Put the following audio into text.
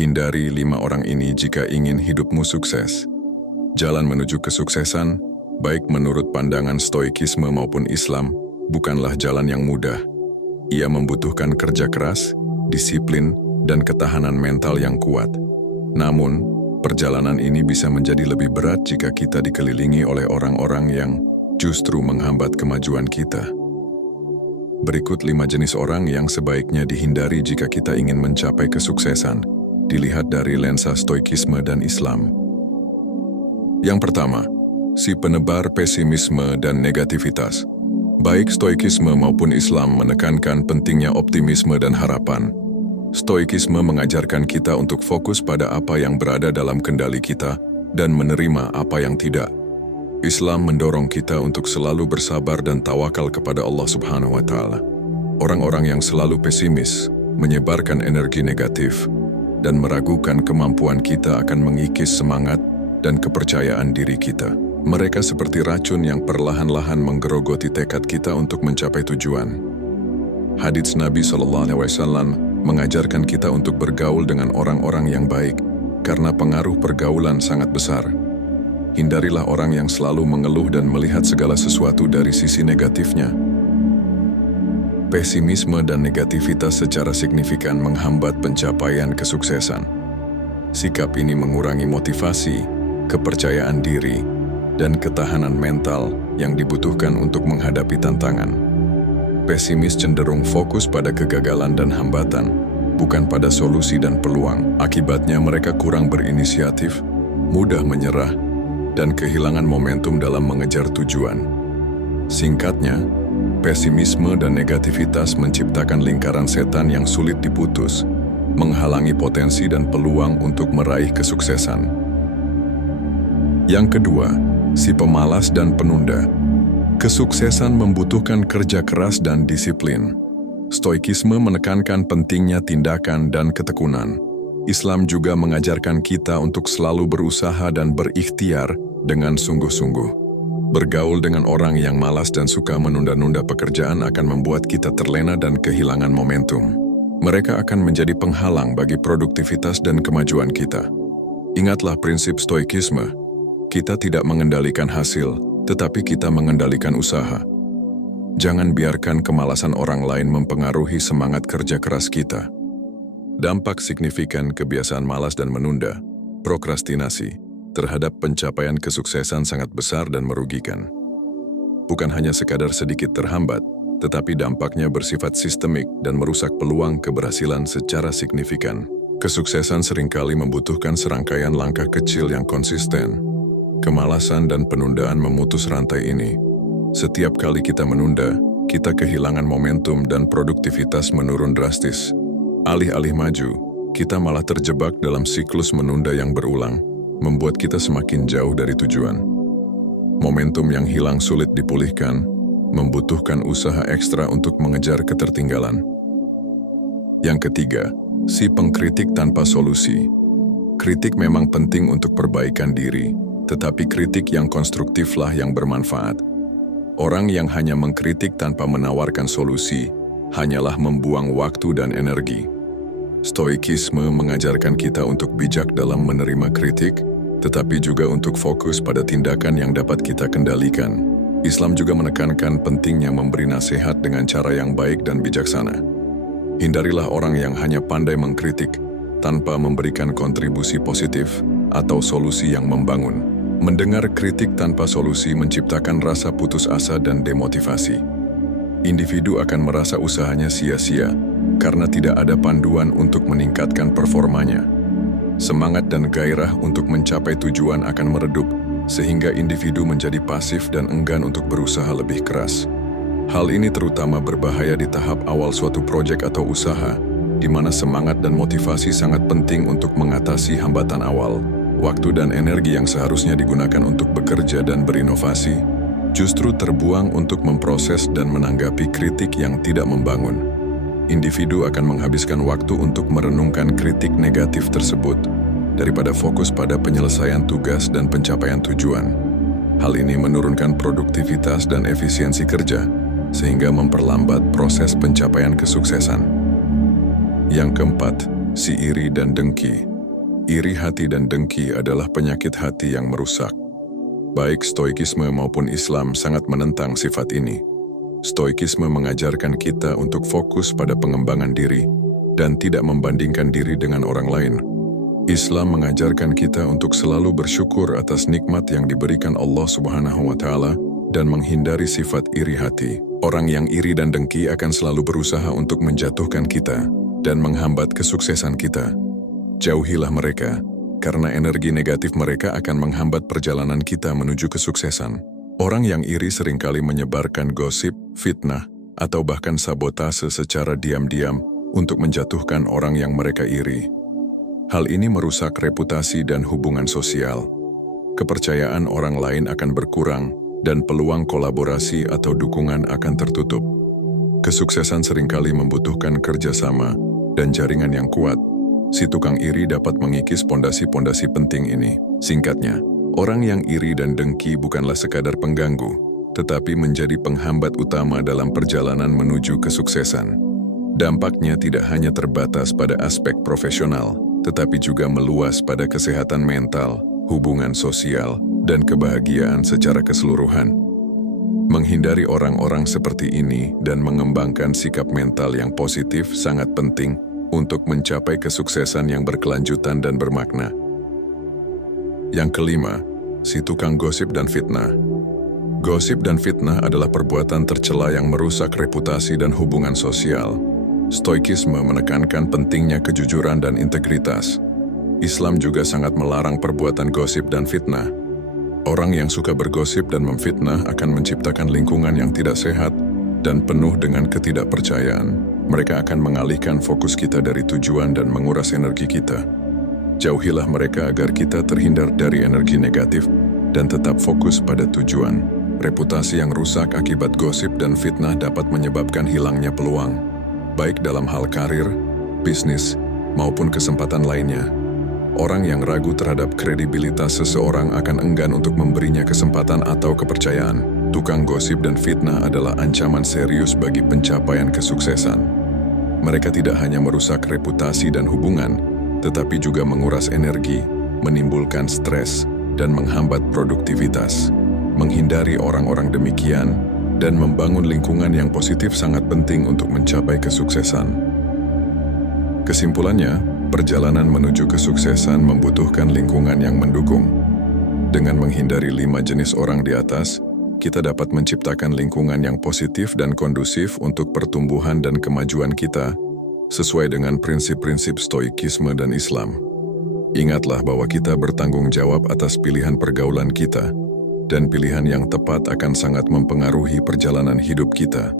Hindari 5 orang ini jika ingin hidupmu sukses. Jalan menuju kesuksesan, baik menurut pandangan Stoikisme maupun Islam, bukanlah jalan yang mudah. Ia membutuhkan kerja keras, disiplin, dan ketahanan mental yang kuat. Namun, perjalanan ini bisa menjadi lebih berat jika kita dikelilingi oleh orang-orang yang justru menghambat kemajuan kita. Berikut 5 jenis orang yang sebaiknya dihindari jika kita ingin mencapai kesuksesan, dilihat dari lensa Stoikisme dan Islam. Yang pertama, si penebar pesimisme dan negativitas. Baik Stoikisme maupun Islam menekankan pentingnya optimisme dan harapan. Stoikisme mengajarkan kita untuk fokus pada apa yang berada dalam kendali kita dan menerima apa yang tidak. Islam mendorong kita untuk selalu bersabar dan tawakal kepada Allah Subhanahu wa Ta'ala. Orang-orang yang selalu pesimis menyebarkan energi negatif dan meragukan kemampuan kita akan mengikis semangat dan kepercayaan diri kita. Mereka seperti racun yang perlahan-lahan menggerogoti tekad kita untuk mencapai tujuan. Hadits Nabi SAW mengajarkan kita untuk bergaul dengan orang-orang yang baik karena pengaruh pergaulan sangat besar. Hindarilah orang yang selalu mengeluh dan melihat segala sesuatu dari sisi negatifnya. Pesimisme dan negativitas secara signifikan menghambat pencapaian kesuksesan. Sikap ini mengurangi motivasi, kepercayaan diri, dan ketahanan mental yang dibutuhkan untuk menghadapi tantangan. Pesimis cenderung fokus pada kegagalan dan hambatan, bukan pada solusi dan peluang. Akibatnya mereka kurang berinisiatif, mudah menyerah, dan kehilangan momentum dalam mengejar tujuan. Singkatnya, pesimisme dan negativitas menciptakan lingkaran setan yang sulit diputus, menghalangi potensi dan peluang untuk meraih kesuksesan. Yang kedua, si pemalas dan penunda. Kesuksesan membutuhkan kerja keras dan disiplin. Stoikisme menekankan pentingnya tindakan dan ketekunan. Islam juga mengajarkan kita untuk selalu berusaha dan berikhtiar dengan sungguh-sungguh. Bergaul dengan orang yang malas dan suka menunda-nunda pekerjaan akan membuat kita terlena dan kehilangan momentum. Mereka akan menjadi penghalang bagi produktivitas dan kemajuan kita. Ingatlah prinsip Stoikisme. Kita tidak mengendalikan hasil, tetapi kita mengendalikan usaha. Jangan biarkan kemalasan orang lain mempengaruhi semangat kerja keras kita. Dampak signifikan kebiasaan malas dan menunda, prokrastinasi, terhadap pencapaian kesuksesan sangat besar dan merugikan. Bukan hanya sekadar sedikit terhambat, tetapi dampaknya bersifat sistemik dan merusak peluang keberhasilan secara signifikan. Kesuksesan seringkali membutuhkan serangkaian langkah kecil yang konsisten. Kemalasan dan penundaan memutus rantai ini. Setiap kali kita menunda, kita kehilangan momentum dan produktivitas menurun drastis. Alih-alih maju, kita malah terjebak dalam siklus menunda yang berulang, membuat kita semakin jauh dari tujuan. Momentum yang hilang sulit dipulihkan, membutuhkan usaha ekstra untuk mengejar ketertinggalan. Yang ketiga, si pengkritik tanpa solusi. Kritik memang penting untuk perbaikan diri, tetapi kritik yang konstruktiflah yang bermanfaat. Orang yang hanya mengkritik tanpa menawarkan solusi, hanyalah membuang waktu dan energi. Stoikisme mengajarkan kita untuk bijak dalam menerima kritik, tetapi juga untuk fokus pada tindakan yang dapat kita kendalikan. Islam juga menekankan pentingnya memberi nasihat dengan cara yang baik dan bijaksana. Hindarilah orang yang hanya pandai mengkritik, tanpa memberikan kontribusi positif atau solusi yang membangun. Mendengar kritik tanpa solusi menciptakan rasa putus asa dan demotivasi. Individu akan merasa usahanya sia-sia karena tidak ada panduan untuk meningkatkan performanya. Semangat dan gairah untuk mencapai tujuan akan meredup, sehingga individu menjadi pasif dan enggan untuk berusaha lebih keras. Hal ini terutama berbahaya di tahap awal suatu proyek atau usaha, di mana semangat dan motivasi sangat penting untuk mengatasi hambatan awal. Waktu dan energi yang seharusnya digunakan untuk bekerja dan berinovasi, justru terbuang untuk memproses dan menanggapi kritik yang tidak membangun. Individu akan menghabiskan waktu untuk merenungkan kritik negatif tersebut, daripada fokus pada penyelesaian tugas dan pencapaian tujuan. Hal ini menurunkan produktivitas dan efisiensi kerja, sehingga memperlambat proses pencapaian kesuksesan. Yang keempat, si iri dan dengki. Iri hati dan dengki adalah penyakit hati yang merusak. Baik Stoikisme maupun Islam sangat menentang sifat ini. Stoikisme mengajarkan kita untuk fokus pada pengembangan diri dan tidak membandingkan diri dengan orang lain. Islam mengajarkan kita untuk selalu bersyukur atas nikmat yang diberikan Allah Subhanahu wa Ta'ala dan menghindari sifat iri hati. Orang yang iri dan dengki akan selalu berusaha untuk menjatuhkan kita dan menghambat kesuksesan kita. Jauhilah mereka, karena energi negatif mereka akan menghambat perjalanan kita menuju kesuksesan. Orang yang iri seringkali menyebarkan gosip, fitnah, atau bahkan sabotase secara diam-diam untuk menjatuhkan orang yang mereka iri. Hal ini merusak reputasi dan hubungan sosial. Kepercayaan orang lain akan berkurang dan peluang kolaborasi atau dukungan akan tertutup. Kesuksesan seringkali membutuhkan kerjasama dan jaringan yang kuat. Si tukang iri dapat mengikis pondasi-pondasi penting ini. Singkatnya, orang yang iri dan dengki bukanlah sekadar pengganggu, tetapi menjadi penghambat utama dalam perjalanan menuju kesuksesan. Dampaknya tidak hanya terbatas pada aspek profesional, tetapi juga meluas pada kesehatan mental, hubungan sosial, dan kebahagiaan secara keseluruhan. Menghindari orang-orang seperti ini dan mengembangkan sikap mental yang positif sangat penting untuk mencapai kesuksesan yang berkelanjutan dan bermakna. Yang kelima, si tukang gosip dan fitnah. Gosip dan fitnah adalah perbuatan tercela yang merusak reputasi dan hubungan sosial. Stoikisme menekankan pentingnya kejujuran dan integritas. Islam juga sangat melarang perbuatan gosip dan fitnah. Orang yang suka bergosip dan memfitnah akan menciptakan lingkungan yang tidak sehat dan penuh dengan ketidakpercayaan. Mereka akan mengalihkan fokus kita dari tujuan dan menguras energi kita. Jauhilah mereka agar kita terhindar dari energi negatif dan tetap fokus pada tujuan. Reputasi yang rusak akibat gosip dan fitnah dapat menyebabkan hilangnya peluang, baik dalam hal karir, bisnis, maupun kesempatan lainnya. Orang yang ragu terhadap kredibilitas seseorang akan enggan untuk memberinya kesempatan atau kepercayaan. Tukang gosip dan fitnah adalah ancaman serius bagi pencapaian kesuksesan. Mereka tidak hanya merusak reputasi dan hubungan, tetapi juga menguras energi, menimbulkan stres, dan menghambat produktivitas. Menghindari orang-orang demikian dan membangun lingkungan yang positif sangat penting untuk mencapai kesuksesan. Kesimpulannya, perjalanan menuju kesuksesan membutuhkan lingkungan yang mendukung. Dengan menghindari 5 jenis orang di atas, kita dapat menciptakan lingkungan yang positif dan kondusif untuk pertumbuhan dan kemajuan kita, sesuai dengan prinsip-prinsip Stoikisme dan Islam. Ingatlah bahwa kita bertanggung jawab atas pilihan pergaulan kita, dan pilihan yang tepat akan sangat mempengaruhi perjalanan hidup kita.